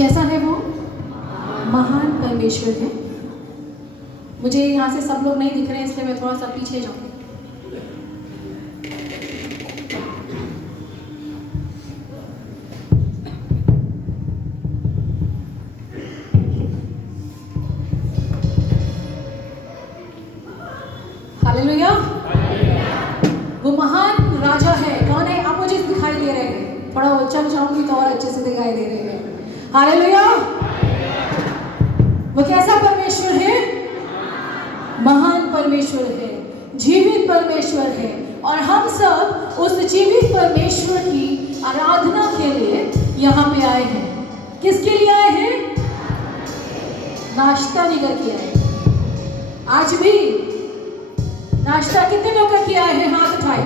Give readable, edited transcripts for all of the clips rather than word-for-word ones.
कैसा है वो? महान परमेश्वर है। मुझे यहाँ से सब लोग नहीं दिख रहे हैं, इसलिए मैं थोड़ा सा पीछे जाऊँ। हालेलुया। वो महान राजा है। कौन है? आप मुझे दिखाई दे रहे हैं। थोड़ा चल जाऊंगी तो और अच्छे से दिखाई दे रहे हैं। हालेलुया। वो कैसा परमेश्वर है? महान परमेश्वर है, जीवित परमेश्वर है। और हम सब उस जीवित परमेश्वर की आराधना के लिए यहाँ पे आए हैं। किसके लिए आए हैं? नाश्ता लेकर के आए। आज भी नाश्ता कितने लोग का किया है? हाथ उठाए।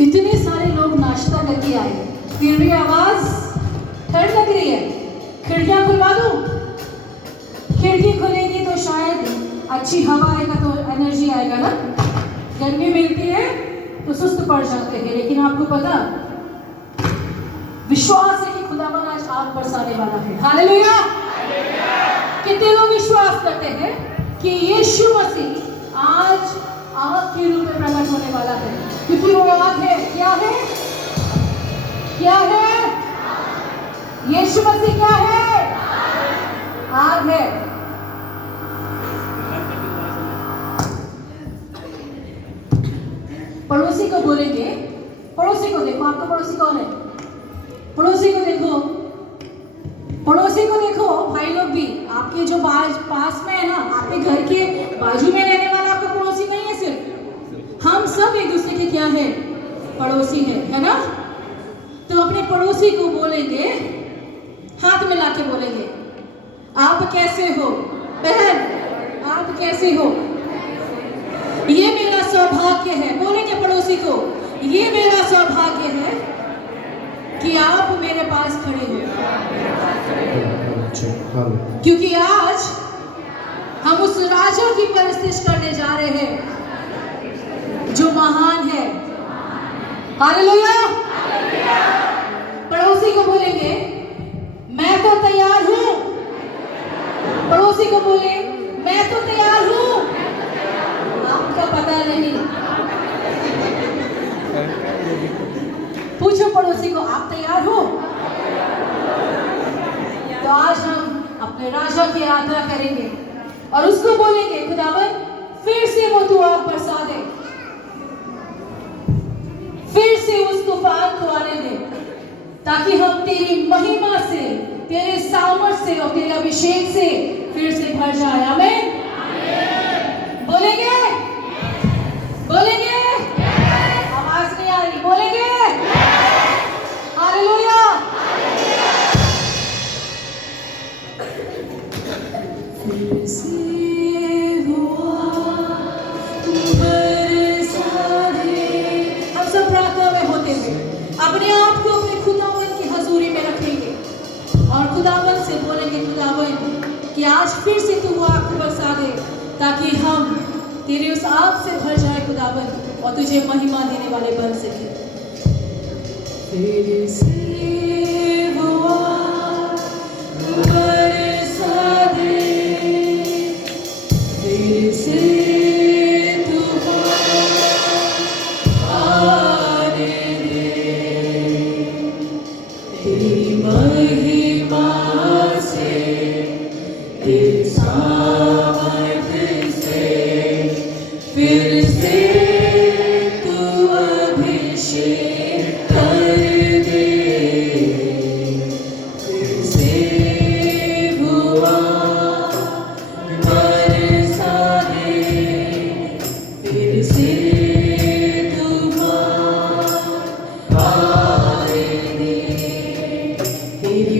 इतने सारे लोग नाश्ता करके आए, फिर भी आवाज ठंड लग रही है। खिड़कियां खुलवा दूं? खिड़की खुलेगी तो शायद अच्छी हवा आएगा, तो एनर्जी आएगा ना। गर्मी मिलती है तो सुस्त पड़ जाते हैं, लेकिन आपको पता, विश्वास है कि खुदावन आज आग बरसाने वाला है। हालेलुया। कितने लोग विश्वास करते हैं कि यीशु मसीह आज आग के रूप में प्रकट होने वाला है? क्योंकि वो आग है। क्या है? क्या है? यीशु मसीह क्या है? आग है। पड़ोसी को बोलेंगे, पड़ोसी को देखो। आपका पड़ोसी कौन है? पड़ोसी को देखो, पड़ोसी को देखो। भाई लोग भी आपके जो पास में है ना, आपके घर के बाजू में रहने वाला आपका पड़ोसी नहीं है। सिर्फ हम सब एक दूसरे के क्या है? पड़ोसी है ना। तो अपने पड़ोसी को बोलेंगे, हाथ मिला के बोलेंगे, आप कैसे हो बहन? आप कैसे हो? ये मेरा सौभाग्य है। बोलेंगे पड़ोसी को, ये मेरा सौभाग्य है कि आप मेरे पास खड़े हो, क्योंकि आज हम उस राजा की परस्तिश करने जा रहे हैं जो महान है। हालेलुया। पड़ोसी को बोलेंगे, मैं तो तैयार हूं। पड़ोसी को बोले, मैं तो तैयार हूं। आपका पता नहीं। पूछो पड़ोसी को, आप तैयार हो? तो आज हम अपने राजा की आराधना करेंगे और उसको बोलेंगे, खुदावन फिर से वो तू आग बरसा दे, फिर से उस तूफान को आने दे, ताकि हम तेरी महिमा से, तेरे सामर्थ से और तेरे अभिषेक से फिर से भर जाए। आमीन। बोलेंगे? बोलेंगे? आवाज नहीं आ रही। बोलेंगे? हालेलुया। फिर से हम सब प्रार्थना में होते हुए अपने आप को अपने खुदावन की हजूरी में रखेंगे और खुदावन से बोलेंगे, खुदावन कि आज फिर से तू वो आग बरसा दे, ताकि हम तेरे उस आग से भर जाए खुदावन और तुझे महिमा देने वाले बन सके। फिर से वो आग बरसा दे, फिर से तेरी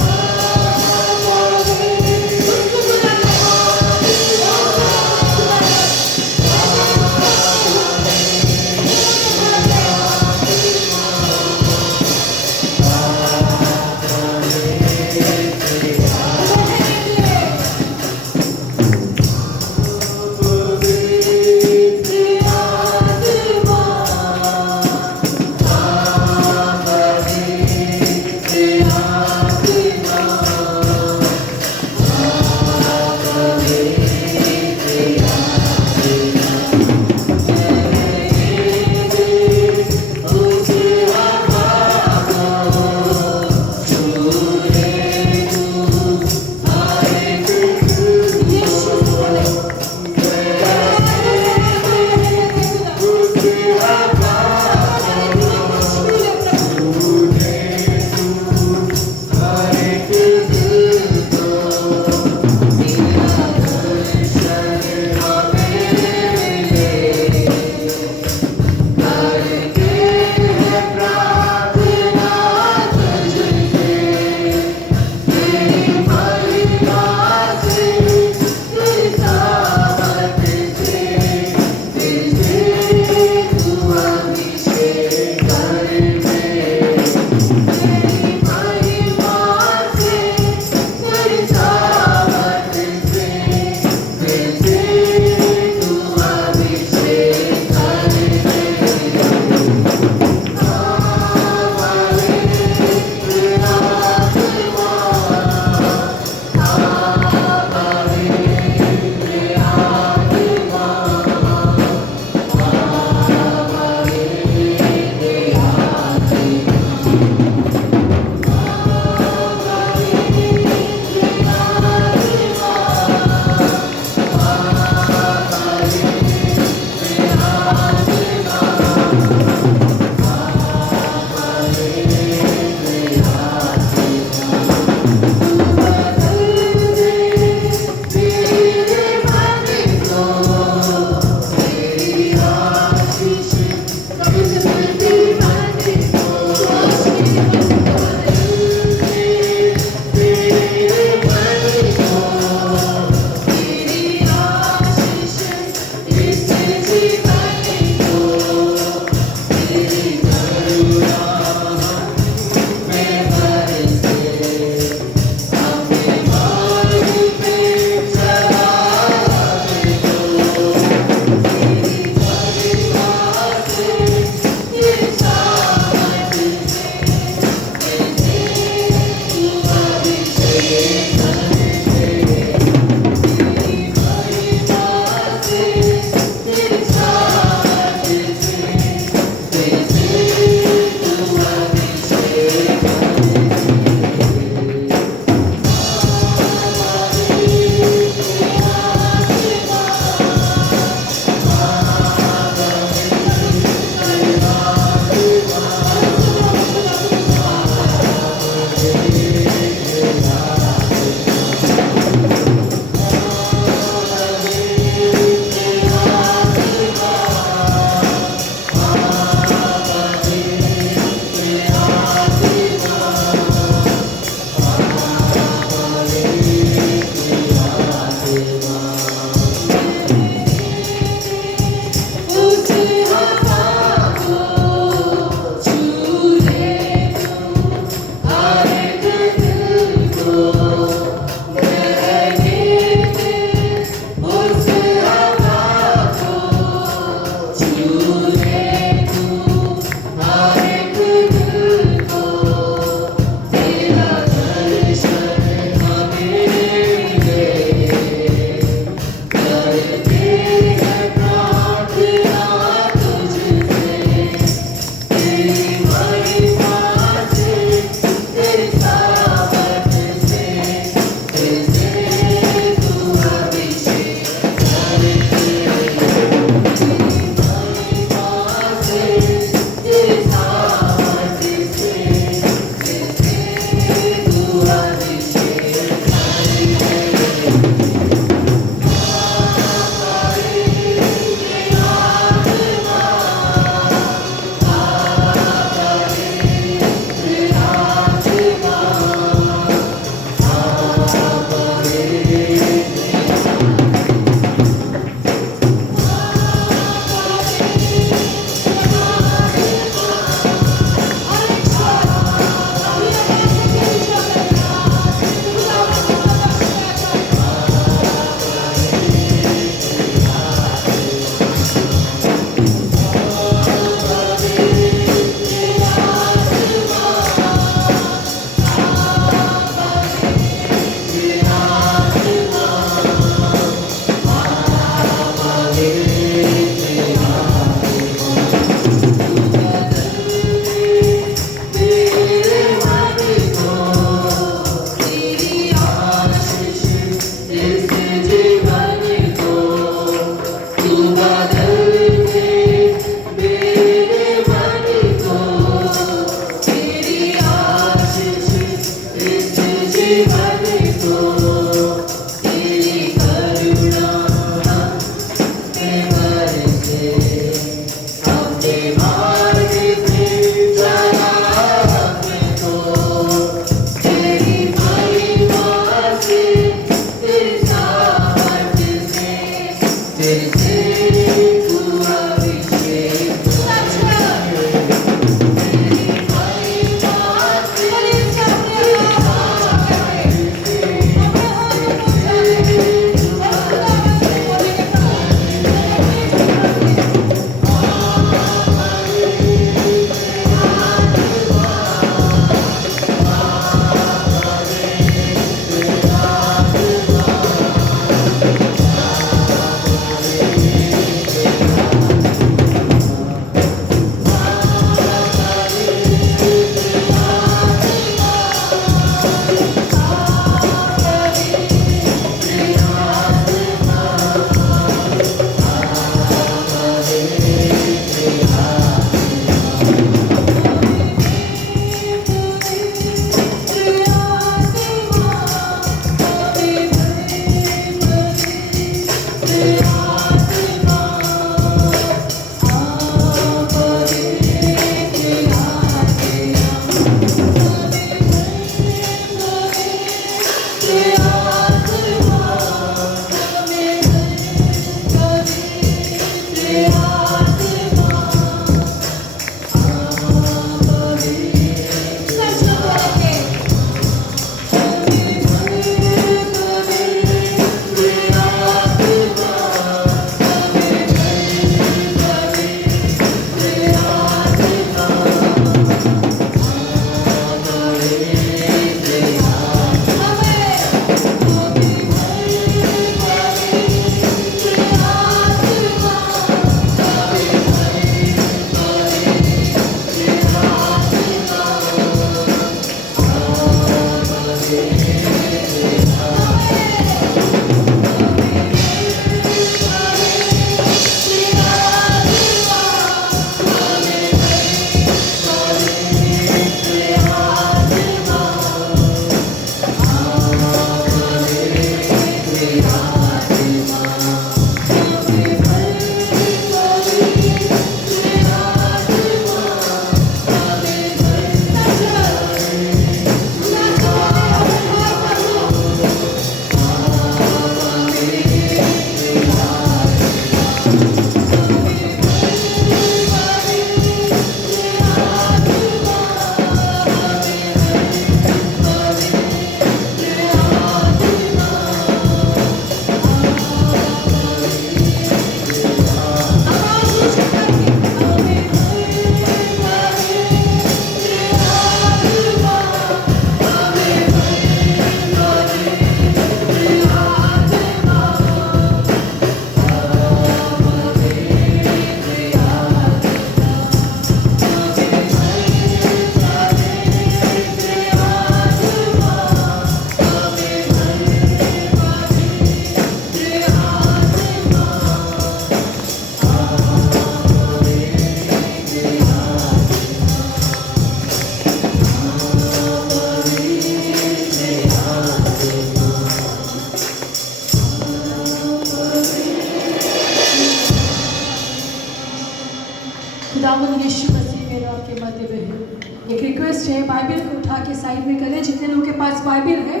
रिक्वेस्ट है बाइबल को उठा के साइड में करें जितने लोगों के पास बाइबल है।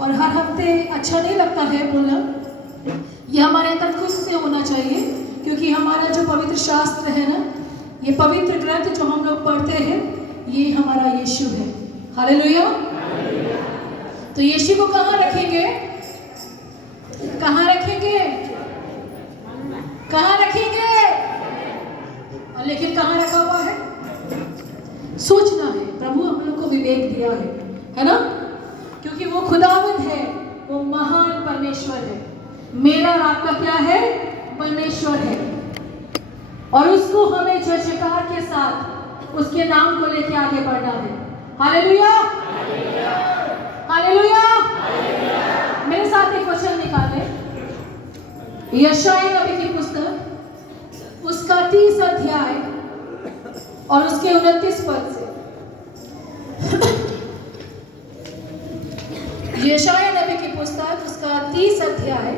और हर हफ्ते अच्छा नहीं लगता है बोलना, ये हमारे अंदर खुद से होना चाहिए, क्योंकि हमारा जो पवित्र शास्त्र है ना, ये पवित्र ग्रंथ जो हम लोग पढ़ते हैं, ये हमारा यीशु है। हालेलुया। तो यीशु को कहाँ रखेंगे? कहाँ रखेंगे? कहाँ रखेंगे? और लेकिन कहाँ रखा हुआ है? सोचना है। प्रभु हम लोग को विवेक दिया है ना, क्योंकि वो खुदावंद है, वो महान परमेश्वर है। मेरा और आपका क्या है? परमेश्वर है। और उसको हमें जयजयकार के साथ उसके नाम को लेके आगे बढ़ना है। Hallelujah, hallelujah. मेरे साथ एक वचन निकाले, यशायाह नबी की पुस्तक उसका 30 अध्याय और उसके 29 पद से। यशायाह नबी की पुस्तक उसका 30 अध्याय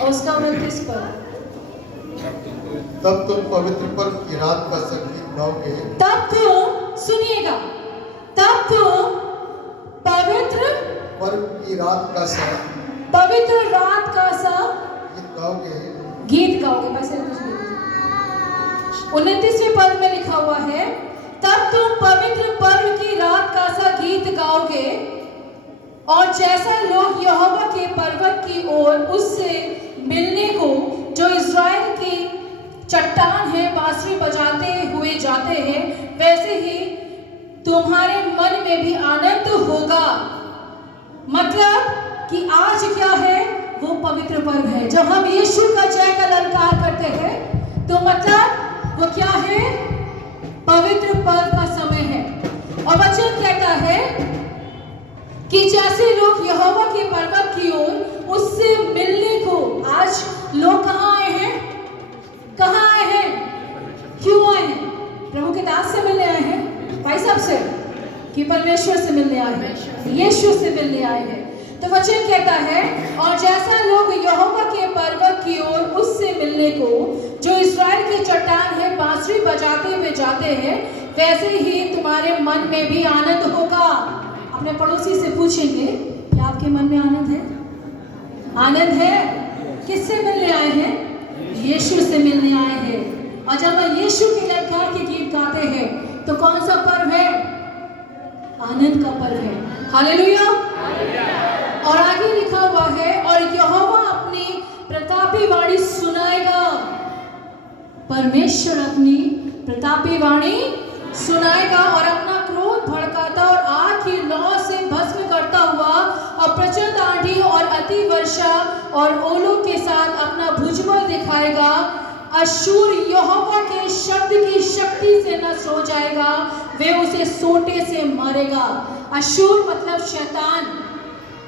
और उसका 29 पद। तब तुम पवित्र पर्व की रात का संगीत गाओगे। तब तुम, सुनिएगा, तब तुम पवित्र पर्व की रात का पवित्र रात का गीत गाओगे। गीत गाओगे। वैसे 29वें पद में लिखा हुआ है, तब तुम पवित्र पर्व की रात का सा गीत गाओगे, और जैसा लोग यहोवा के पर्वत की ओर उससे मिलने को, जो इस्राएल की चट्टान है, बांसुरी बजाते हुए जाते हैं, वैसे ही तुम्हारे मन में भी आनंद होगा। मतलब कि आज क्या है? वो पवित्र पर्व है। जब हम यीशु का जय का ललकार करते हैं, तो मतलब वो क्या है? पवित्र पर्व का समय है। और वचन कहता है कि जैसे लोग यहोवा के पर्वत की ओर उससे मिलने को, आज लोग कहाँ आए हैं? कहाँ आए हैं? क्यों आए हैं? प्रभु के दास से मिलने आए हैं? भाई साहब से? कि परमेश्वर से मिलने आए हैं? यीशु से मिलने आए हैं। तो वचन कहता है, और जैसा लोग यहोवा के पर्वत की ओर उससे मिलने को, जो इस्राएल की चट्टान है, बांसुरी बजाते हुए जाते हैं, वैसे ही तुम्हारे मन में भी आनंद होगा। अपने पड़ोसी से पूछेंगे कि आपके मन में आनंद है? आनंद है? किससे मिलने आए हैं? यीशु से मिलने आए हैं। और जब हम यीशु के ललकार के गीत गाते हैं, तो कौन सा पर्व है? आनंद का पर्व है। हालेलुया। और आगे लिखा हुआ है, और यहोवा अपनी प्रतापी वाणी सुनाएगा। परमेश्वर अपनी प्रतापी वाणी सुनाएगा और अपना क्रोध भड़काता और आग की लौ से भस्म करता हुआ और प्रचंड आंधी और अति वर्षा और ओलों के साथ अपना भुजबल दिखाएगा। अशूर यहोवा के शब्द की शक्ति से नष्ट हो जाएगा, वे उसे सोटे से मारेगा। अशूर मतलब शैतान,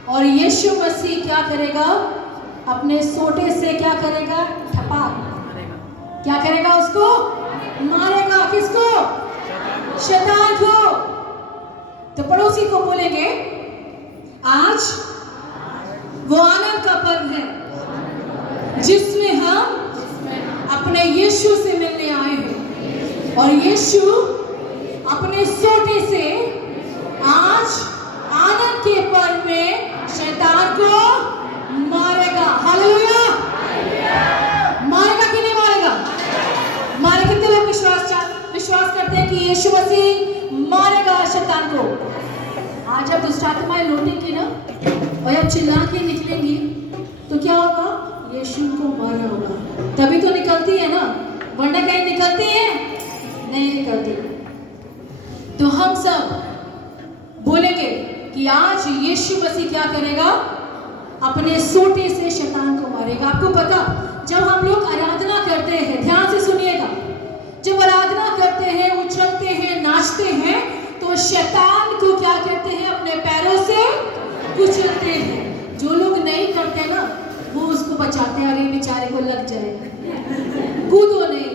और यीशु मसीह क्या करेगा? अपने सोटे से क्या करेगा? ठपाक। क्या करेगा? उसको मारेगा। किसको? शैतान को। तो पड़ोसी को बोलेंगे, आज वो आनंद का पर्व है जिसमें हम अपने यीशु से मिलने आए हैं, और यीशु अपने सोटे से आज आनंद के पर्व में शैतान को मारेगा। हालेलुया। मारेगा कि नहीं मारेगा? मारेगा। कितने लोग विश्वास करते हैं कि यीशु मसीह मारेगा शैतान को? आज जब दुष्ट आत्माएं लौटेंगी ना, और जब चिल्ला के निकलेंगी, तो क्या होगा? यीशु को मारा होगा। तभी तो निकलती है ना, वरना कहीं निकलती है? नहीं निकलती। तो हम सब बोलेंगे कि आज यीशु मसीह क्या करेगा? अपने सोटे से शैतान को मारेगा। आपको पता, जब हम लोग आराधना करते हैं, ध्यान से सुनिएगा, जब आराधना करते हैं, उछलते हैं, नाचते हैं, तो शैतान को क्या करते हैं? अपने पैरों से कुचलते हैं। जो लोग नहीं करते ना, वो उसको बचाते हैं, अरे बेचारे को लग जाएगा। कूदो नहीं,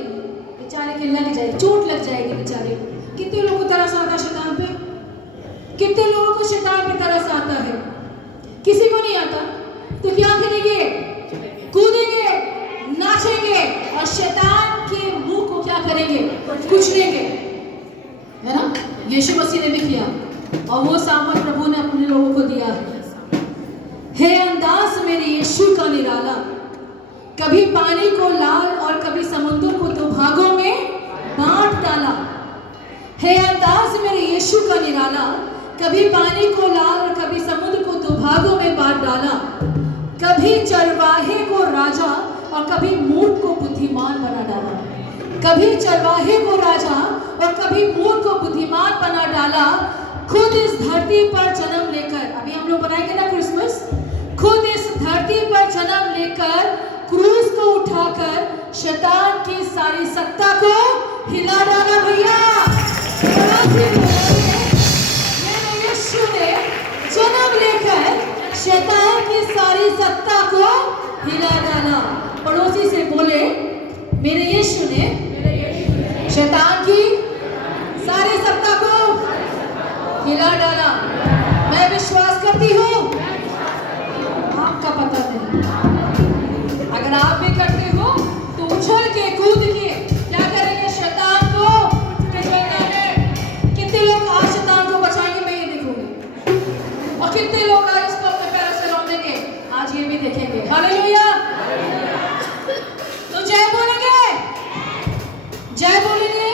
बेचारे के लग जाए, चोट लग जाएगी बेचारे को। कितने लोगों को तरस आता है शैतान पे? कितने लोगों को शैतान पे तरस आता है? किसी को नहीं आता। तो क्या करेंगे? कूदेंगे, नाचेंगे, और शैतान के मुंह को क्या करेंगे? कुचलेंगे। यीशु मसीह ने भी किया और वो सामर्थ प्रभु ने अपने लोगों को दिया है अंदाज मेरे यीशु का निराला, कभी पानी को लाल और कभी समुद्र को दो भागों में बांट डाला। है अंदाज मेरे यीशु का निराला, कभी पानी को लाल और कभी समुद्र को दो भागों में बांट डाला। कभी चरवाहे को राजा और कभी मूर्ख को बुद्धिमान बना डाला। कभी चरवाहे को राजा और कभी मूर्ख को बुद्धिमान बना डाला। खुद इस धरती पर जन्म लेकर, अभी हम लोग बनाएंगे ना क्रिसमस, खुद इस धरती पर जन्म लेकर क्रूस को उठाकर शैतान की सारी सत्ता को हिला डाला। भैया मेरे यीशु ने जन्म लेकर शैतान की सारी सत्ता को हिला डाला। पड़ोसी से बोले, मेरे यीशु ने शैतान की सारी सत्ता को हिला डाला। मैं विश्वास करती हूँ, आपका पता नहीं, अगर आप भी करते हो तो उछल के कूद के क्या करेंगे, शैतान को निकलना है। कितने लोग आज शैतान को बचाएंगे, मैं ये देखूंगी, और कितने लोग आज इसको अपने पैरों से रौंदेंगे, आज ये भी देखेंगे। हालेलुया। तो जय बोलेंगे, जय बोलेंगे।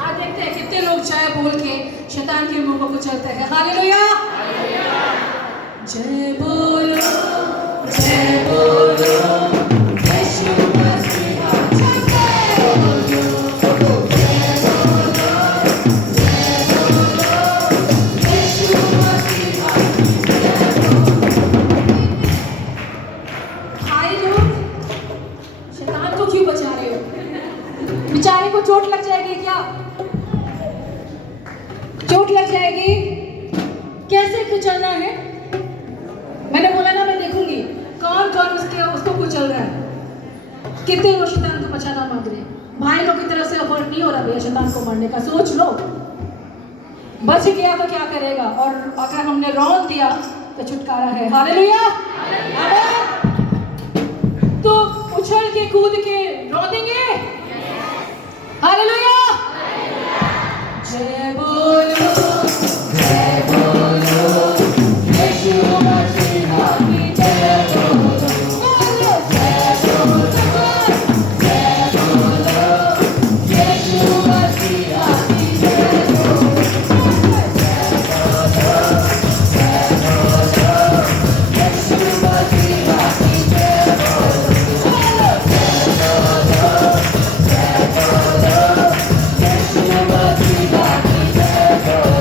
आज देखते हैं कितने लोग जय बोल के शैतान के मुंह को कुचलते हैं। हालेलुया। जय बोलो, जय बोलो, यीशु मसीह जय बोलो, जय बोलो, जय बोलो, यीशु मसीह जय बोलो। भाई लोग, शैतान को क्यों बचा रहे हो? बेचारे को चोट लग जाएगी क्या? चोट लग जाएगी। कैसे कुचलना है? मैंने बोला ना, मैं देखूंगी कौन कौन उसको कुचल रहा है। कितने लोग शैतान को बचाना मांग रहे हैं। भाई लोग की तरफ से अफोर्ड नहीं हो रहा भैया शैतान को मारने का। सोच लो, बच गया तो क्या करेगा, और अगर हमने रौंद दिया तो छुटकारा है। हालेलुया। तो उछल के कूद के रौंदेंगे। हालेलुया। जय बोलो, जय बोलो, यीशु मसीह की जय बोलो, जय बोलो, जय बोलो, यीशु मसीह की जय बोलो, जय बोलो, जय बोलो, यीशु मसीह की जय बोलो, जय बोलो, जय बोलो, यीशु मसीह की जय बोलो।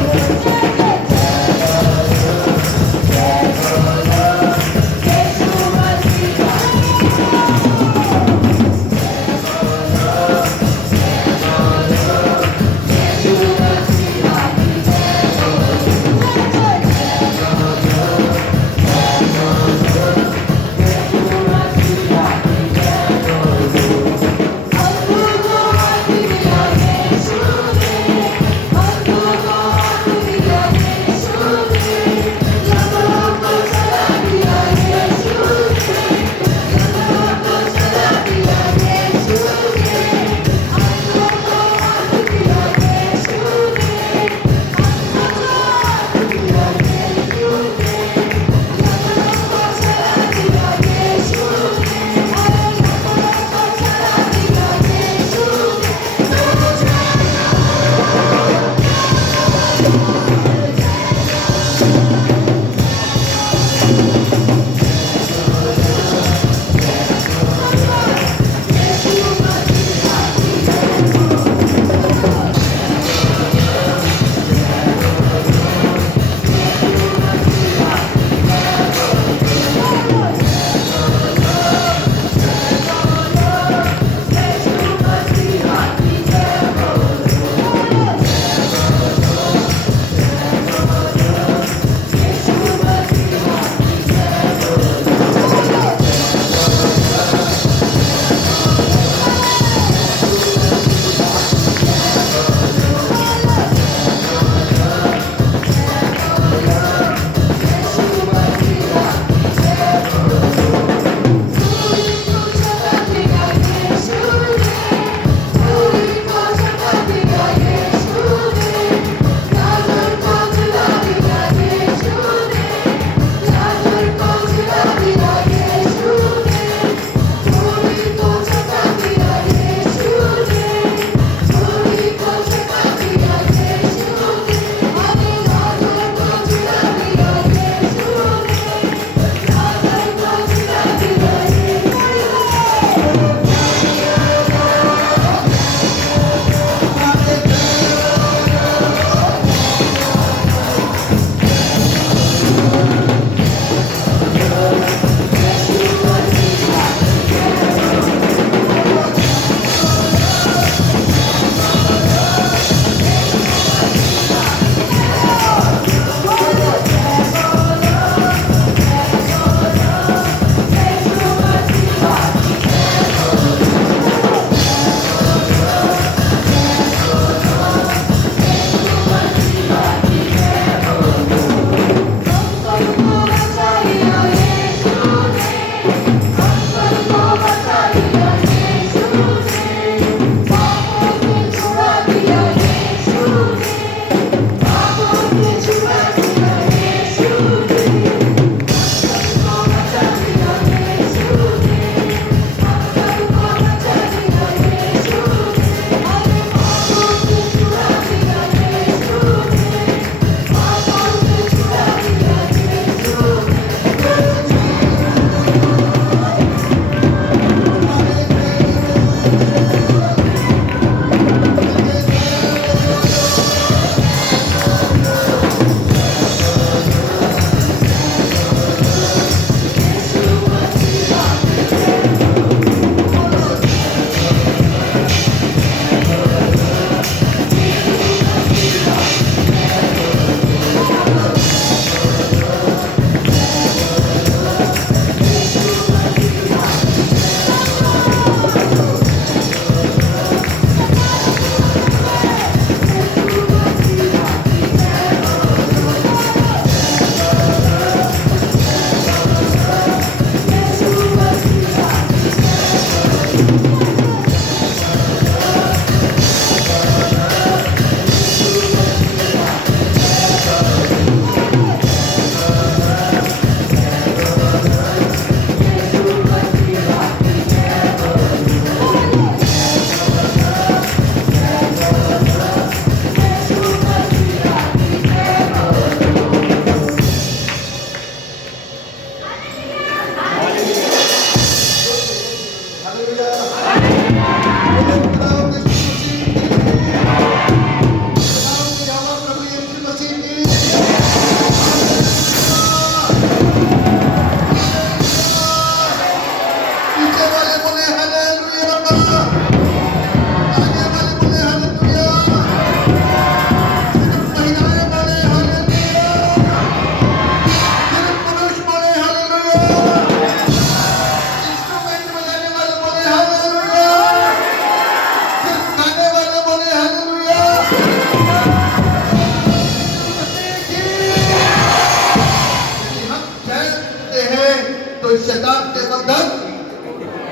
तो शैतान के बंधन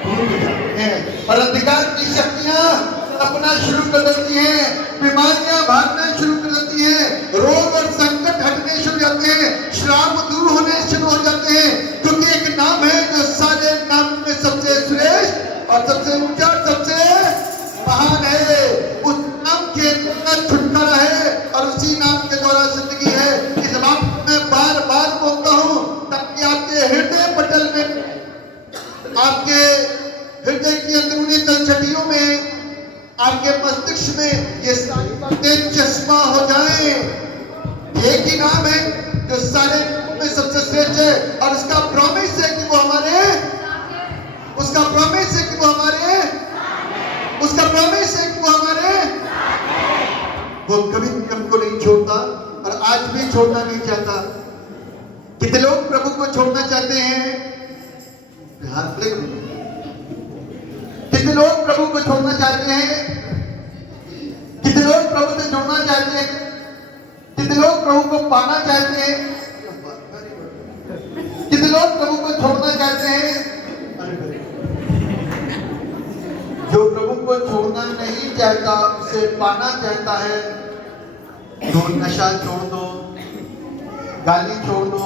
टूट जाते हैं और अंधकार की शक्तियां अपना शुरू कर देती हैं, बीमारियां भागना शुरू कर देती हैं, रोग और संकट हटने शुरू हो जाते हैं, श्राप दूर होने शुरू हो जाते हैं, क्योंकि एक नाम है जो सारे नाम में सबसे श्रेष्ठ और सबसे ऊंचा, सबसे महान है। उस नाम के द्वारा छुटकारा है और उसी नाम के द्वारा जिंदगी है। इस बात को मैं बार बार बोलता हूँ ताकि आपके हृदय पटल में, आपके हृदय की अंदरूनी तलछटियों में, आपके मस्तिष्क में ये सारी बातें चश्मा हो जाए। एक ही नाम है जो सारे में सबसे श्रेष्ठ है और उसका प्रॉमिस है कि वो हमारे, उसका प्रॉमिस है कि वो हमारे, उसका प्रॉमिस है कि वो हमारे, वो कभी हमको नहीं छोड़ता और आज भी छोड़ना नहीं चाहता। कितने लोग प्रभु को छोड़ना चाहते हैं? हाथ लगे। कितने लोग प्रभु को छोड़ना चाहते हैं? कितने लोग प्रभु से जुड़ना चाहते हैं? कितने लोग प्रभु को पाना चाहते हैं? कितने लोग प्रभु को छोड़ना चाहते हैं? जो प्रभु को छोड़ना नहीं चाहता उसे पाना चाहता है। तो नशा छोड़ दो, गाली छोड़ दो,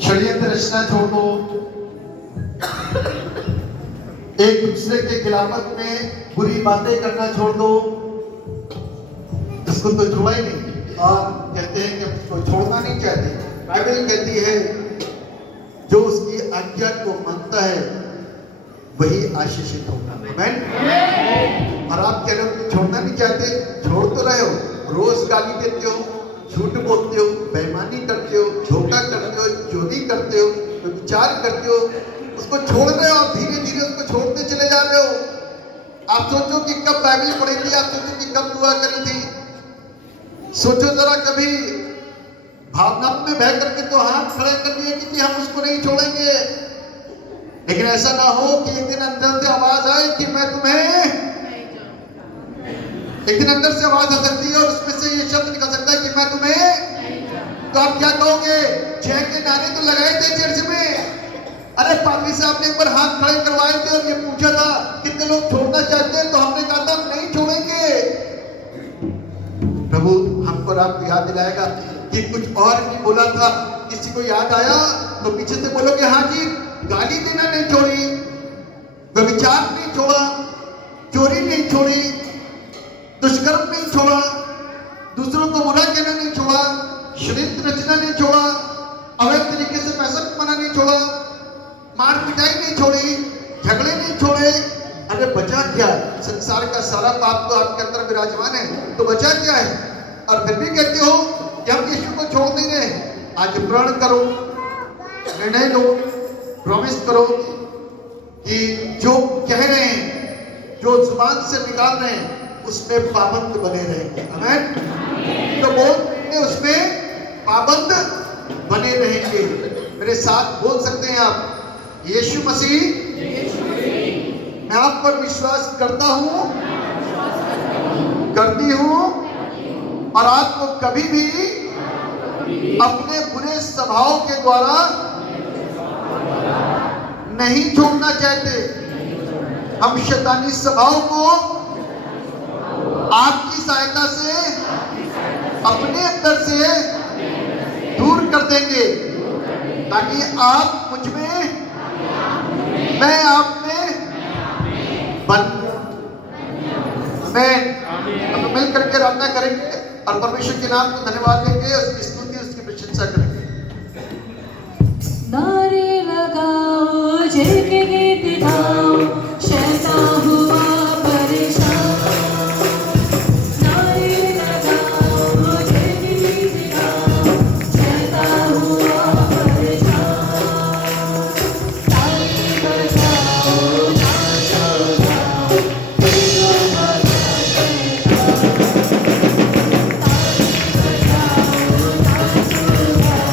षड्यंत्र रचना छोड़ दो, एक दूसरे के खिलाफत में बुरी बातें करना छोड़ दो। इसको तो छोड़ा ही नहीं और कहते हैं कि उसको छोड़ना नहीं चाहते। बाइबल कहती है जो उसकी आज्ञा को मानता है वही आशीषित होगा। आमीन। और आप कह रहे हो कि छोड़ना नहीं चाहते, छोड़ तो रहे हो। रोज गाली देते हो, झूठ बोलते हो, बेईमानी करते हो, धोखा करते हो, चोरी करते हो, विचार करते हो, उसको छोड़ रहे हो और धीरे धीरे उसको छोड़ते चले जा रहे हो। आप सोचो कि कब बाइबल पढ़ी थी, आप सोचो कि कब दुआ करी थी। सोचो जरा कभी भावना में बह करके तो हाथ खड़े कर लिए कि हम उसको नहीं छोड़ेंगे। लेकिन ऐसा ना हो कि एक दिन अंदर से आवाज आए कि मैं तुम्हें, एक दिन अंदर से आवाज आ सकती है और उसमें से ये शब्द निकल सकता है कि मैं तुम्हें, तो आप क्या कहोगे? जय के नारे तो लगाए थे चर्च में। अरे पादरी साहब ने एक बार हाथ खड़े करवाए थे और ये पूछा था कितने लोग छोड़ना चाहते हैं, तो हमने कहा था हम नहीं छोड़ेंगे। प्रभु हमको और आपको याद दिलाएगा कि कुछ और भी बोला था। किसी को याद आया तो पीछे से बोलोगे हाँ जी, गाली देना नहीं छोड़ी, व्यभिचार नहीं छोड़ा, चोरी नहीं छोड़ी, दुष्कर्म नहीं छोड़ा, दूसरों को बुरा कहना नहीं छोड़ा, षड्यंत्र रचना नहीं छोड़ा, अवैध तरीके से पैसा कमाना नहीं छोड़ा, मार पिटाई नहीं छोड़ी, झगड़े नहीं छोड़े। अरे बचा क्या? संसार का सारा पाप तो आपके अंदर विराजमान है, तो बचा क्या है? और फिर भी कहते हो कि हम यीशु को छोड़ नहीं रहे। आज प्रण करो, निर्णय लो, प्रॉमिस करो कि जो कह रहे हैं, जो जुबान से निकाल रहे हैं, उसमें पाबंद बने रहेंगे। आमीन। तो बोल उसमें पाबंद बने रहेंगे। मेरे साथ बोल सकते हैं आप, यीशु मसीह मैं आप पर विश्वास करता हूं, करती हूं और आपको कभी भी अपने बुरे स्वभाव के द्वारा नहीं छोड़ना चाहते। हम शैतानी स्वभाव को आपकी सहायता से अपने अंदर से दूर कर देंगे ताकि आप मुझ में, मैं आप में बन। हम मिल करके प्रार्थना करेंगे और परमेश्वर के नाम को धन्यवाद देंगे, उसकी स्तुति, उसकी प्रशंसा करेंगे। नारे लगाओ, जय के गीत गाओ, शैतान हुआ परेशान। नारे लगाओ, जय के गीत गाओ, शैतान हुआ परेशान। ताली बजाओ, नाचो गाओ, दिलों बजाओ शैतान। ताली बजाओ, नाचो गाओ,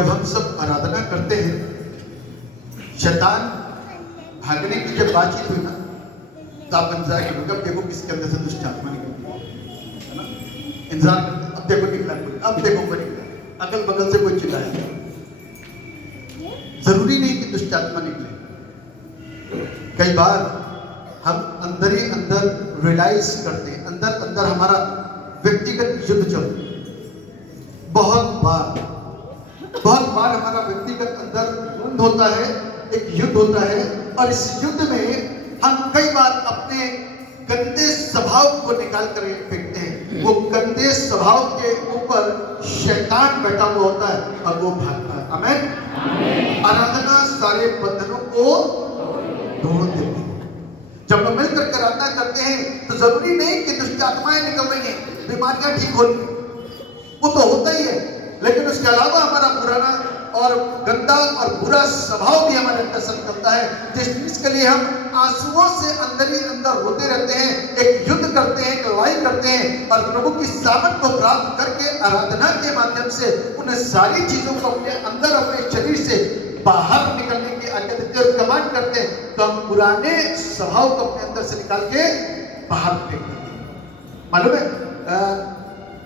जब हम सब आराधना करते हैं, शैतान भागने की जब बातचीत हुई ना, तो आप इंतजार करोगे अब देखो किसके अंदर से दुष्ट आत्मा निकलती है ना। इंतजार करते अब देखो निकला कोई, अब देखो कोई निकला, अगल बगल से कोई चिल्लाएगा। जरूरी नहीं कि दुष्ट आत्मा निकले। कई बार हम अंदर ही अंदर रियलाइज करते हैं, अंदर अंदर हमारा व्यक्तिगत युद्ध चलता है। बहुत बार हमारा व्यक्तिगत अंदर द्वंद होता है, एक युद्ध होता है, और इस युद्ध में हम कई बार अपने गंदे स्वभाव को निकाल कर फेंकते हैं। वो गंदे स्वभाव के ऊपर शैतान बैठा हुआ होता है और वो भागता है। आमीन। आराधना सारे बंधनों को तोड़ देती है। जब हम मिलकर आराधना करते हैं तो जरूरी नहीं कि दुष्ट आत्माएं निकल रही हैं, बीमारियां ठीक हो रही हैं, वो तो होता ही है, लेकिन उसके अलावा हमारा पुराना और गंदा और बुरा स्वभाव भी हमारे अंदर से निकलता है, जिस चीज के लिए हम आंसुओं से अंदर ही अंदर रोते रहते हैं, एक युद्ध करते हैं, एक लड़ाई करते हैं, और प्रभु की सामर्थ को प्राप्त करके आराधना के माध्यम से उन सारी चीजों को अपने अंदर, अपने शरीर से बाहर निकलने की आज्ञा देते हैं और कमांड करते हैं, तो हम पुराने स्वभाव को अपने अंदर से निकाल के बाहर फेंक देते हैं। मालूम है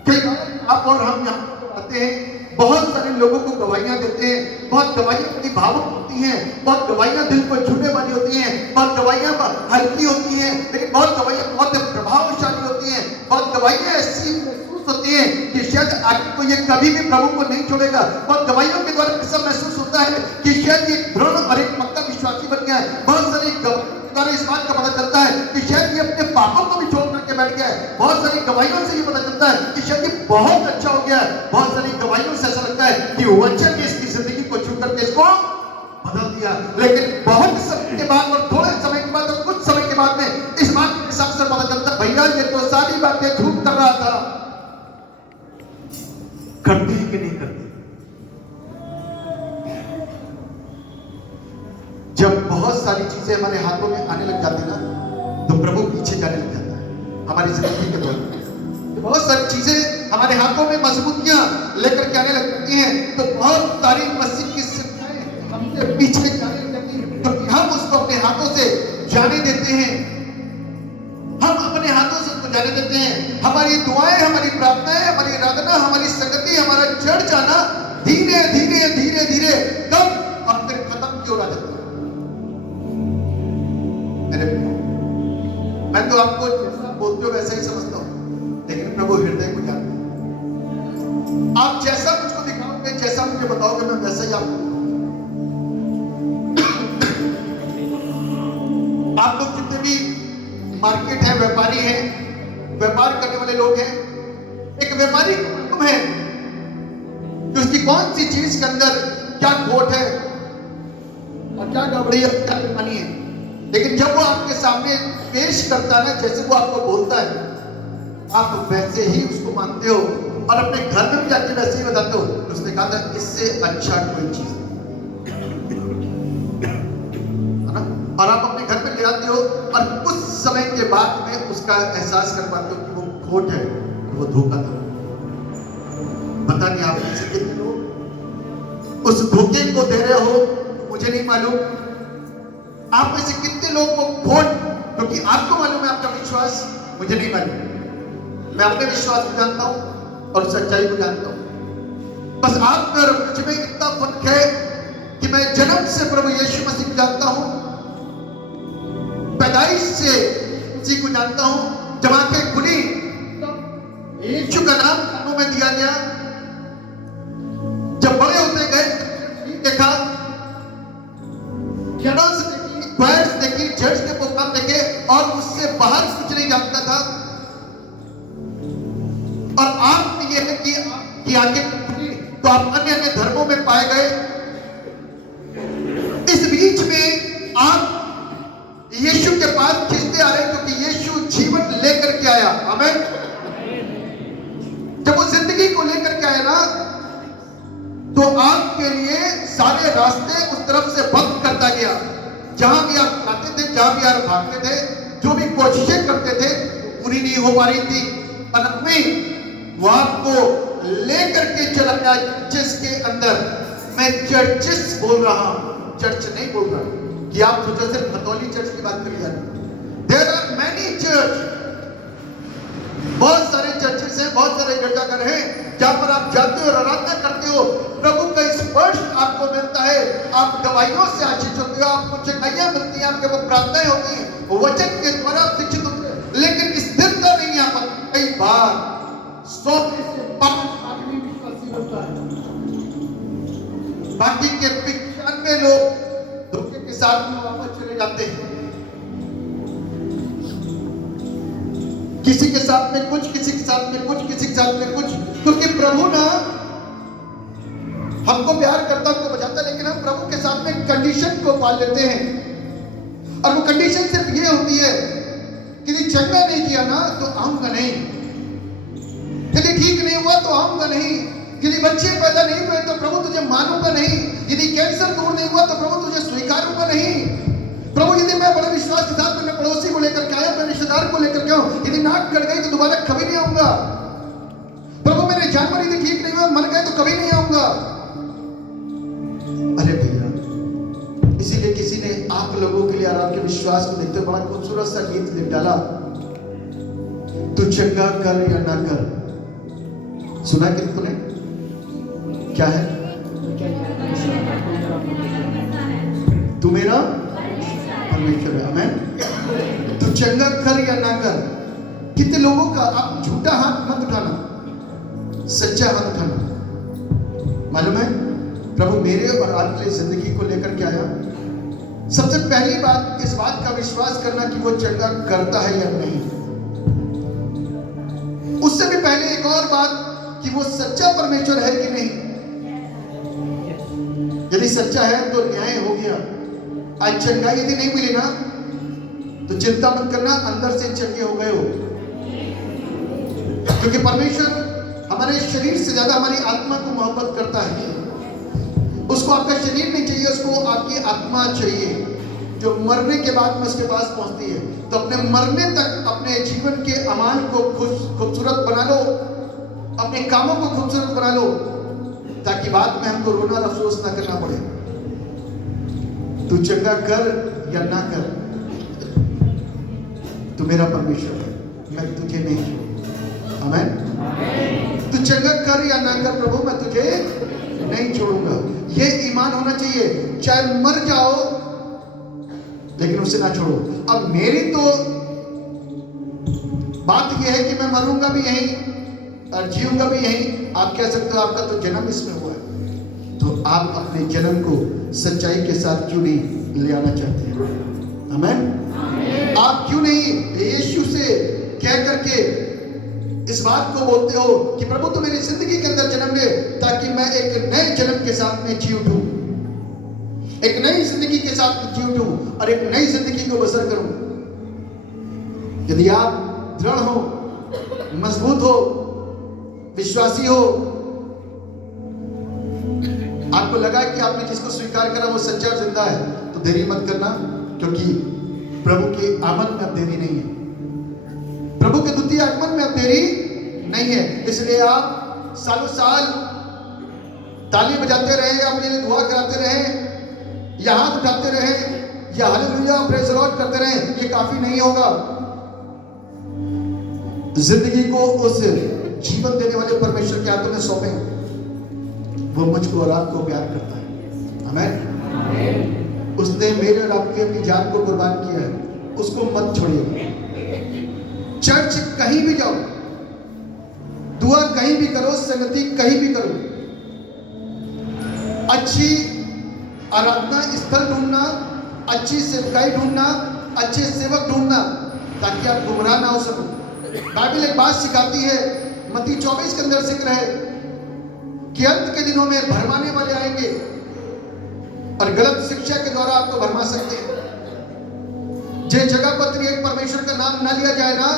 कई बार आप और हम यहाँ आते हैं, बहुत सारे लोगों को गवाहियां देते हैं, बहुत गवाहियां अपनी भावुक होती हैं, बहुत गवाहियां दिल को छूने वाली होती हैं, बहुत गवाहियां हल्की होती हैं, लेकिन बहुत गवाहियां बहुत प्रभावशाली होती हैं, बहुत गवाहियां ऐसी महसूस होती हैं कि शायद आगे को ये कभी भी प्रभु को नहीं छोड़ेगा। बहुत गवाहियों के द्वारा ऐसा महसूस होता है कि शायद ये दृढ़ और एक पक्का विश्वासी बन गया है। बहुत सारी गवाहियों के द्वारा इस बात का पता चलता है कि शायद ये अपने पापों को भी छोड़ करके बैठ गया है। बहुत सारी गवाहियों से ये पता चलता है कि शायद ये बहुत अच्छा हो गया है। बहुत सारी गवाहियों से ऐसा लगता है कि वचन ने इसकी जिंदगी को छू करके इसको बदल दिया। लेकिन बहुत समय के बाद और थोड़े समय के बाद और कुछ समय के बाद में इस बात के हिसाब से पता चलता है, भैया ये तो सारी बातें झूठ कर रहा था। करते हैं कि नहीं करते? जब बहुत सारी चीजें हमारे हाथों में आने लग जाती है ना, तो प्रभु पीछे जाने लग जाता है हमारी जिंदगी के दौरान। बहुत सारी चीजें हमारे हाथों में मजबूतियां लेकर के आने लगती हैं, तो बहुत सारी मसीह की शिक्षाएं हमसे पीछे जाने लग जाती हैं, क्योंकि हम उसको अपने हाथों से जाने देते हैं। हम अपने हाथों से उसको जाने देते हैं। हमारी दुआएं, हमारी प्रार्थनाएं, हमारी आराधना, हमारी संगति, हमारा चढ़ जाना धीरे धीरे धीरे धीरे कब और फिर खत्म क्यों हो जाता है? मैं तो आपको जैसा बोलते हो वैसा ही समझता हूँ, लेकिन प्रभु हृदय को जानता है। आप जैसा मुझको दिखाओगे, जैसा मुझे बताओगे, मैं वैसा ही आपको। आप लोग जितने भी मार्केट है, व्यापारी है, व्यापार करने वाले लोग हैं, एक व्यापारी को मालूम है कि उसकी कौन सी चीज के अंदर क्या खोट है और क्या गड़बड़ी है, क्या कमी है। लेकिन जब वो आपके सामने पेश करता है, जैसे वो आपको बोलता है, आप वैसे ही उसको मानते हो और अपने घर में भी जाके वैसे ही बताते हो। उसने कहा था इससे अच्छा कोई चीज है ना, और आप अपने घर में ले आते हो और कुछ समय के बाद में उसका एहसास कर पाते हो कि वो खोट है, वो धोखा था। पता नहीं आप में से कितने लोग उस धोखे को दे रहे हो, मुझे नहीं मालूम। आप में से कितने लोग को खोट, क्योंकि आपको मालूम है आपका विश्वास, मुझे नहीं मालूम। मैं अपने विश्वास को जानता हूं और सच्चाई को जानता हूं। बस आप और मुझ में इतना फर्क है कि मैं जन्म से प्रभु यीशु मसीह को जानता हूं, पैदाइश से उसी को जानता हूं। जब आंखें खुली यीशु का नाम कानों में दिया गया, जब बड़े होते गए देखा, क्वायर्स देखी, चर्च के प्रोग्राम देखे, और उससे बाहर कुछ नहीं जानता था। और आप ये है कि आपकी आंखें खुली तो आप अन्य अन्य धर्मों में पाए गए। इस बीच में आप यीशु के पास खिंचते आ रहे, क्योंकि यीशु जीवन लेकर के आया। आमीन। जब वो जिंदगी को लेकर के आया ना, तो आपके लिए सारे रास्ते उस तरफ से बंद करता गया। जहां भी आप जाते थे, जहां भी आप भागते थे, जो भी कोशिशें करते थे, पूरी नहीं हो पा रही थी। और वो आपको लेकर के चला गया जिसके अंदर मैं चर्चेस बोल रहा हूं, चर्च नहीं बोल रहा कि आप सोचो सिर्फ कतोली चर्च की बात करी जा रही। देयर आर मैनी चर्च, बहुत सारे चर्चेस हैं, बहुत सारे गिरजाघर हैं जहां पर आप जाते हो और आराधना करते हो, प्रभु का स्पर्श आपको मिलता है, आप दवाइयों से आशीष होते हो, आपको चंगाइयां मिलती हैं, आपके वो प्रार्थनाएं होती हैं, वचन के द्वारा आप शिक्षित होते हैं, लेकिन स्थिरता नहीं आ पाती। कई बार 100 में से 5 आदमी विश्वासी होता है, बाकी के 95 लोग धोखे के साथ में वापस चले जाते हैं। किसी के साथ में कुछ, किसी के साथ में कुछ, किसी के साथ में कुछ, क्योंकि प्रभु ना हमको प्यार करता, हमको बचाता, लेकिन हम प्रभु के साथ में कंडीशन को पाल लेते हैं। और वो कंडीशन सिर्फ ये होती है कि यदि चंगा नहीं किया ना तो आऊंगा नहीं, यदि ठीक नहीं हुआ तो आऊंगा नहीं, यदि बच्चे पैदा नहीं हुए तो प्रभु तुझे मानूंगा नहीं, यदि कैंसर दूर नहीं हुआ तो प्रभु तुझे स्वीकारूंगा नहीं। प्रभु यदि मैं बड़े विश्वास के साथ अपने पड़ोसी को लेकर के आया, अपने रिश्तेदार को लेकर के आऊं, यदि नाक कट गई तो दोबारा कभी नहीं आऊंगा। प्रभु मेरे जानवर यदि ठीक नहीं हुए, मर गए तो कभी नहीं आऊंगा। अरे भैया, इसीलिए किसी ने आप लोगों के लिए और आपके विश्वास को देखते हुए बड़ा खूबसूरत सा गीत लिख डाला, तू चंगा कर या ना कर। सुना कि तूने क्या है? तू मेरा परमेश्वर है। आमीन। तू चंगा कर या ना कर। कितने लोगों का, आप झूठा हाथ मत उठाना, सच्चा हाथ उठाना। मालूम है प्रभु मेरे और आपके लिए जिंदगी को लेकर के आया। सबसे पहली बात इस बात का विश्वास करना कि वो चंगा करता है या नहीं। उससे भी पहले एक और बात कि वो सच्चा परमेश्वर है कि नहीं। यदि सच्चा है तो न्याय हो गया। आज चंगाई यदि नहीं मिली ना तो चिंता मत करना, अंदर से चंगे हो गए हो, क्योंकि परमेश्वर हमारे शरीर से ज्यादा हमारी आत्मा को मोहब्बत करता है। उसको आपका शरीर नहीं चाहिए, उसको आपकी आत्मा चाहिए, जो मरने के बाद में उसके पास पहुंचती है। तो अपने मरने तक अपने जीवन के अमाल को खूबसूरत बना लो, अपने कामों को खूबसूरत बना लो, ताकि बाद में हमको रोना और अफसोस ना करना पड़े। तू चंगा कर या ना कर, तू मेरा परमेश्वर है, मैं तुझे नहीं छोड़ूंगा। आमीन। तू चंगा कर या ना कर, प्रभु मैं तुझे नहीं छोड़ूंगा। ये ईमान होना चाहिए, चाहे मर जाओ लेकिन उसे ना छोड़ो। अब मेरी तो बात यह है कि मैं मरूंगा भी यहीं और जीऊंगा भी यहीं। आप कह सकते हो आपका तो जन्म इसमें हुआ है, तो आप अपने जन्म को सच्चाई के साथ क्यों नहीं ले आना चाहते हैं? आमीन। आप क्यों नहीं यीशु से कह करके इस बात को बोलते हो कि प्रभु तू मेरी जिंदगी के अंदर जन्म ले, ताकि मैं एक नए जन्म के साथ में जी उठूं, एक नई जिंदगी के साथ जी उठूं और एक नई जिंदगी को बसर करूं। यदि आप दृढ़ हो, मजबूत हो, विश्वासी हो, आपको लगा कि आपने जिसको स्वीकार करा वो सच्चा और जिंदा है, तो देरी मत करना, क्योंकि प्रभु के आगमन में अब देरी नहीं है। प्रभु के द्वितीय आगमन में अब देरी नहीं है। इसलिए आप सालों साल ताली बजाते रहे, अपने लिए दुआ कराते रहे, या हाथ उठाते रहे, या हालेलुया प्रेज़ द लॉर्ड करते रहे, ये काफी नहीं होगा। जिंदगी को उस जीवन देने वाले परमेश्वर के हाथों में सौंपें। वो मुझको और आपको प्यार करता है। आमीन। उसने मेरे और आपकी अपनी जान को कुर्बान किया है, उसको मत छोड़िए। चर्च कहीं भी जाओ, दुआ कहीं भी करो, संगति कहीं भी करो, अच्छी आराधना स्थल ढूंढना, अच्छी सेवकाई ढूंढना, अच्छे सेवक ढूंढना, ताकि आप गुमराह ना हो सको। बाइबल एक बात सिखाती है, मत्ती 24 के अंदर जिक्र है कि अंत के दिनों में भरमाने वाले आएंगे और गलत शिक्षा के द्वारा आपको भरमा सकते हैं। जिस जगह पर त्रिएक परमेश्वर का नाम ना लिया जाए ना,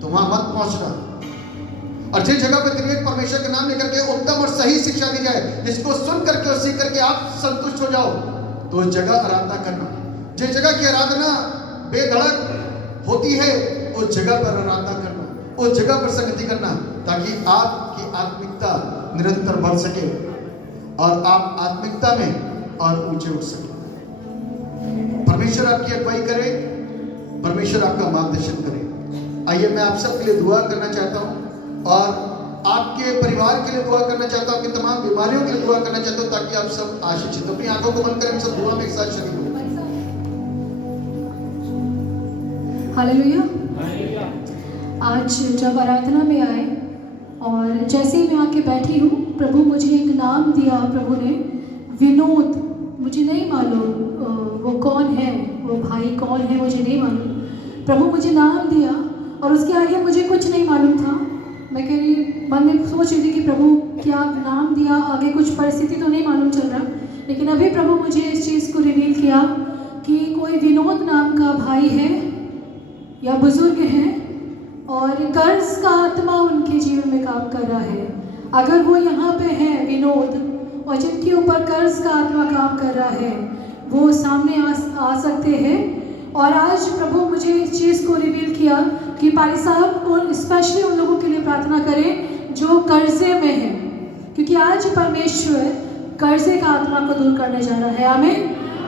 तो वहां मत पहुंचना। और जिस जगह पर त्रिएक परमेश्वर का नाम लेकर के उत्तम और सही शिक्षा दी जाए, जिसको सुन करके और सीख करके आप संतुष्ट हो जाओ, तो उस जगह आराधना करना। जिस जगह की आराधना बेधड़क होती है, उस जगह पर आराधना करना, उस जगह पर संगति करना, ताकि आपकी आत्मिकता निरंतर बढ़ सके और आप आत्मिकता में और ऊंचे उठ सकें। परमेश्वर आपकी अगुवाई करे, परमेश्वर आपका मार्गदर्शन करे। आइए मैं आप सबके लिए दुआ करना चाहता हूँ और आपके परिवार के लिए दुआ करना चाहता हूँ, आपकी तमाम बीमारियों के लिए दुआ करना चाहता हूँ, ताकि आप सब आशीषित हो। अपनी आंखों को बंद करें, हम सब दुआ में एक साथ शरीक हो। हालेलुया। आज जब आराधना में आए और जैसे ही मैं आके बैठी हूँ, प्रभु मुझे एक नाम दिया। प्रभु ने विनोद, मुझे नहीं मालूम वो कौन है, वो भाई कौन है, मुझे नहीं मालूम। प्रभु मुझे नाम दिया और उसके आगे मुझे कुछ नहीं मालूम था। मैं कह रही, मन में सोच रही थी कि प्रभु क्या नाम दिया, आगे कुछ परिस्थिति तो नहीं मालूम चल रहा। लेकिन अभी प्रभु मुझे इस चीज़ को रिवील किया कि कोई विनोद नाम का भाई है या बुजुर्ग है और कर्ज का आत्मा उनके जीवन में काम कर रहा है। अगर वो यहाँ पे है विनोद, और जिनके ऊपर कर्ज का आत्मा काम कर रहा है, वो सामने आ सकते हैं। और आज प्रभु मुझे इस चीज़ को रिवील किया कि भाई साहब उन स्पेशली उन लोगों के लिए प्रार्थना करें जो कर्जे में हैं, क्योंकि आज परमेश्वर कर्जे का आत्मा को दूर करने जा रहा है। आमीन।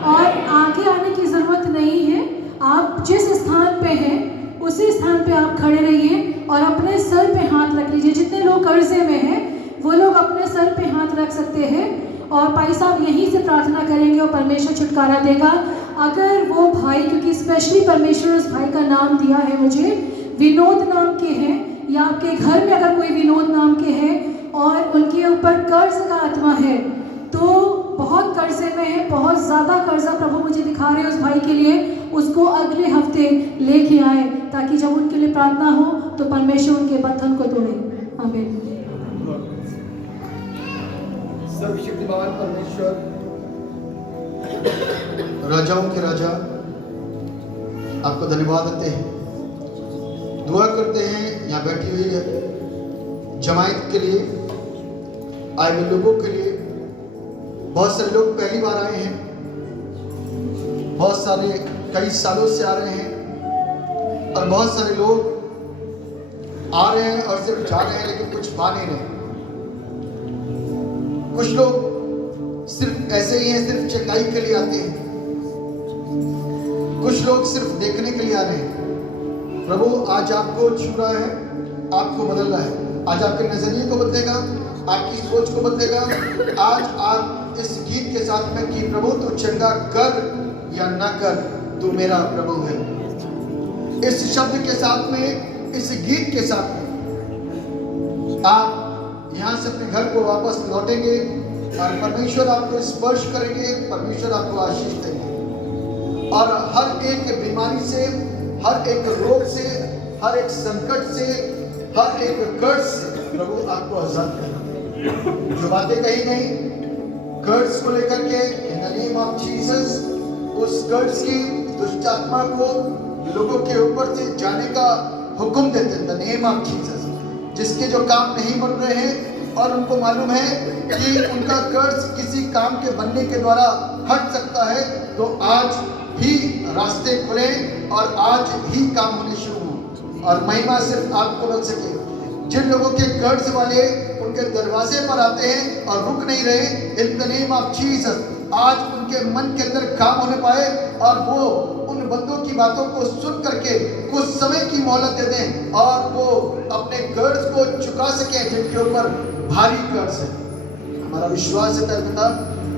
और आगे आने की ज़रूरत नहीं है, आप जिस स्थान पे हैं उसी स्थान पे आप खड़े रहिए और अपने सर पे हाथ रख लीजिए। जितने लोग कर्जे में हैं वो लोग अपने सर पे हाथ रख सकते हैं और भाई साहब यहीं से प्रार्थना करेंगे और परमेश्वर छुटकारा देगा। अगर वो भाई, क्योंकि स्पेशली परमेश्वर उस भाई का नाम दिया है मुझे, विनोद नाम के हैं, या आपके घर में अगर कोई विनोद नाम के हैं और उनके ऊपर कर्ज का आत्मा है, तो बहुत कर्जे में है, बहुत ज़्यादा कर्जा प्रभु मुझे दिखा रहे हैं उस भाई के लिए, उसको अगले हफ्ते लेके आए, ताकि जब उनके लिए प्रार्थना हो तो परमेश्वर उनके बंधन को तोड़े। आमीन। सर्वशक्तिमान परमेश्वर, राजाओं के राजा, आपको धन्यवाद देते हैं, दुआ करते हैं यहाँ बैठी हुई है जमायत के लिए, आए हुए लोगों के लिए। बहुत सारे लोग पहली बार आए हैं, बहुत सारे कई सालों से आ रहे हैं, और बहुत सारे लोग आ रहे हैं और सिर्फ जा रहे हैं, लेकिन कुछ पा नहीं रहे। कुछ लोग सिर्फ ऐसे ही हैं, सिर्फ चेकाई के लिए आते हैं, कुछ लोग सिर्फ देखने के लिए आ रहे हैं। प्रभु आज आपको छू रहा है, आपको बदल रहा है, आज आपके नजरिए को बदलेगा, आपकी सोच को बदलेगा। आज आप इस गीत के साथ में कि प्रभु तू चंगा कर या ना कर, तू मेरा प्रभु है, इस शब्द के साथ में, इस गीत के साथ में आप यहाँ से अपने घर को वापस लौटेंगे और परमेश्वर आपको स्पर्श करेंगे, परमेश्वर आपको आशीष देंगे और हर एक बीमारी से, हर एक रोग से, हर एक संकट से, हर एक कर्ज से प्रभु आपको आजाद करेंगे। जो बातें कही गई कर्ज को लेकर के, in the name of Jesus, उस कर्ज की दुष्ट आत्मा को लोगों के ऊपर से जाने का हुक्म देते हैं, द नेम ऑफ जीसस। जिसके जो काम नहीं बन रहे हैं और उनको मालूम है कि उनका कर्ज किसी काम के बनने के द्वारा हट सकता है, तो आज ही रास्ते खुले और आज ही काम होने शुरू हो और महिमा सिर्फ आपको मिल सके। जिन लोगों के कर्ज वाले उनके दरवाजे पर आते हैं और रुक नहीं रहे, in the name of Jesus आज उनके मन के अंदर काम होने पाए और वो उन बंदों की बातों को सुन करके कुछ समय की मोहलत दे दें और वो अपने कर्ज को चुका सकें जिनके ऊपर भारी कर्ज है। हमारा विश्वास है पिता,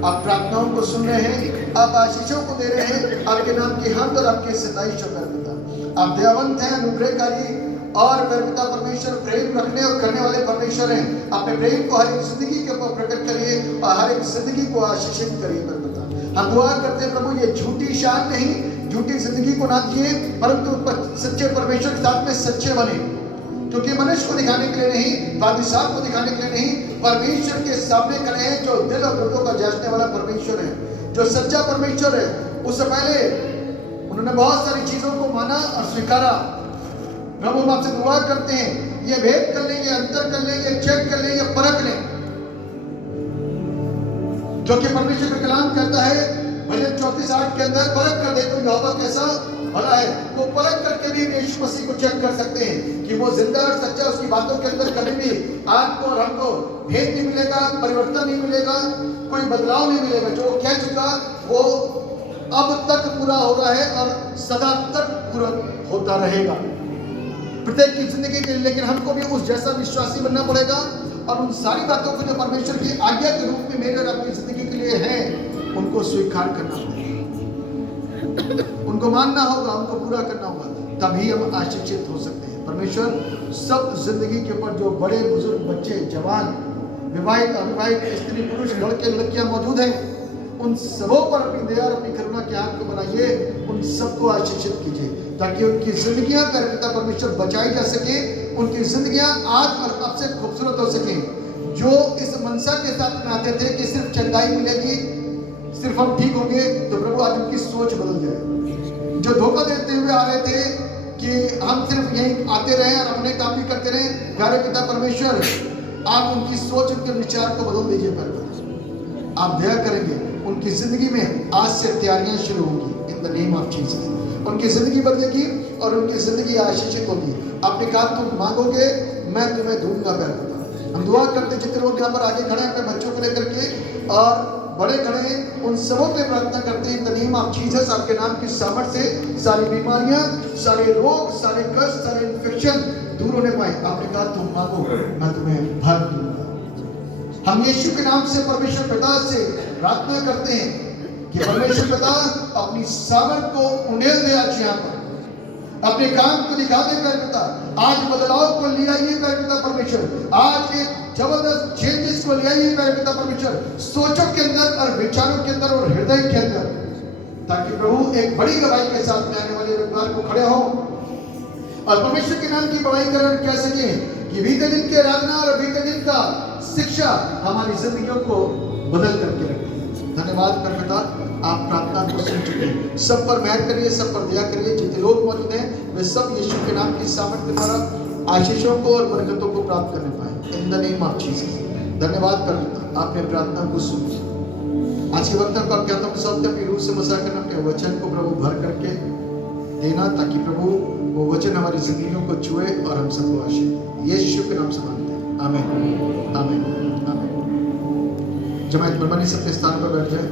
आप प्रार्थनाओं को सुन रहे हैं, आप आशीषों को दे रहे हैं, आपके नाम की हमद और आपकी सताइश हो पिता। आप दयावंत हैं, अनुग्रहकारी और पिता परमेश्वर प्रेम रखने और करने वाले परमेश्वर हैं। अपने प्रेम को हर एक जिंदगी के ऊपर प्रकट करिए और हर एक जिंदगी को आशीषित करिए पिता। हम दुआ करते हैं प्रभु, ये झूठी शान नहीं, झूठी जिंदगी को ना जिए, परंतु सच्चे परमेश्वर के साथ में सच्चे बने, क्योंकि मनुष्य को दिखाने के लिए नहीं, बादशाह को दिखाने के लिए नहीं, परमेश्वर के सामने खड़े हैं जो दिल और हृदयों का जांचने वाला परमेश्वर है, जो सच्चा परमेश्वर है। उससे पहले उन्होंने बहुत सारी चीजों को माना और स्वीकारा। प्रभु हम आपसे दुआ करते हैं, ये भेद कर लें, ये अंतर कर लें, ये चेक कर लें, ये परख लें, क्योंकि परमेश्वर का कलाम कहता है भजन 34:8 के अंदर, परख कर देखो यहोवा कैसा भला है। तो परख करके भी यीशु मसीह को चेक कर सकते हैं कि वो जिंदा और सच्चा, उसकी बातों के अंदर कभी भी आपको और हमको भेद नहीं मिलेगा, परिवर्तन नहीं मिलेगा। कोई बदलाव नहीं मिलेगा। जो कह चुका वो अब तक पूरा हो रहा है और सदा तक पूरा होता रहेगा प्रत्येक की जिंदगी के लिए। लेकिन हमको भी उस जैसा विश्वासी बनना पड़ेगा और उन सारी बातों को जो परमेश्वर की आज्ञा के रूप में मेरे और आपकी जिंदगी के लिए है उनको स्वीकार करना होगा, उनको मानना होगा, उनको पूरा करना होगा, तभी हम आशीषित हो सकते हैं। परमेश्वर सब जिंदगी के ऊपर जो बड़े बुजुर्ग बच्चे जवान विवाहित अविवाहित स्त्री पुरुष लड़के लड़कियां मौजूद हैं उन सबों पर अपनी दया और अपनी करुणा के हाथ को बनाइए, उन सबको आशीषित कीजिए ताकि उनकी जिंदगियां पिता परमेश्वर बचाई जा सके, उनकी जिंदगियां आज और अब से खूबसूरत हो सके। जो इस मनसा के साथ में आते थे कि सिर्फ चंगाई मिलेगी, सिर्फ हम ठीक होंगे, तो प्रभु आज उनकी सोच बदल जाए। जो धोखा देते हुए आ रहे थे कि हम सिर्फ यहीं आते रहे और अपने काम भी करते रहे, प्यारे पिता परमेश्वर आप उनकी सोच उनके विचार को बदल दीजिए। आप दया करेंगे, उनकी जिंदगी में आज से तैयारियां शुरू होंगी in the name of Jesus. उनकी जिंदगी बदलेगी और उनकी जिंदगी आशीषित होगी। आपने कहा तुम मांगोगे मैं तुम्हें दूंगा। हम दुआ करते जितने लोग यहाँ पर आगे खड़े हैं अपने बच्चों को लेकर के और बड़े खड़े हैं उन सबों पे प्रार्थना करते हैं in the name of Jesus. आपके नाम की सामर्थ्य से सारी बीमारियां, सारे रोग, सारे कष्ट, सारे इन्फेक्शन दूर होने पाए। आपने कहा तुम मांगो मैं तुम्हें भर दूंगा। हम यीशु के नाम से परमेश्वर पिता से प्रार्थना करते हैं कि परमेश्वर पिता अपनी सामर्थ को उंडेल दे आज यहाँ पर, अपने काम को दिखा दे प्यारे पिता। आज बदलाव को ले आइए प्यारे पिता परमेश्वर, आज एक जबरदस्त चेंजेस को ले आइए प्यारे पिता परमेश्वर, सोचों के अंदर और विचारों के अंदर और हृदय के अंदर, ताकि प्रभु एक बड़ी गवाही के साथ में आने वाले रविवार को खड़े हो और परमेश्वर के नाम की बड़ाई कर कह सके कि बीते दिन की आराधना और बीते दिन का शिक्षा हमारी जिंदगियों को बदल करके रखती है। धन्यवाद कर पिता, आप प्रार्थना को सुन चुके हैं। सब पर मेहर करिए, सब पर दया करिए। जितने लोग मौजूद हैं वे सब यीशु के नाम की सामर्थ्य द्वारा आशीषों को और बरकतों को प्राप्त करने पाए in the name of Jesus. धन्यवाद कर पिता, आपने प्रार्थना को सुनी। आज के वक्त को आप कहता हूँ सब अपनी रूह से मसा करना, अपने वचन को प्रभु भर करके देना ताकि प्रभु वो वचन हमारी जिंदगियों को छुए और हम सबको आशीष यीशु के नाम से मांगते हैं। आमीन आमीन आमीन। जमात मेहरबानी से अपने स्थान पर बैठ जाए।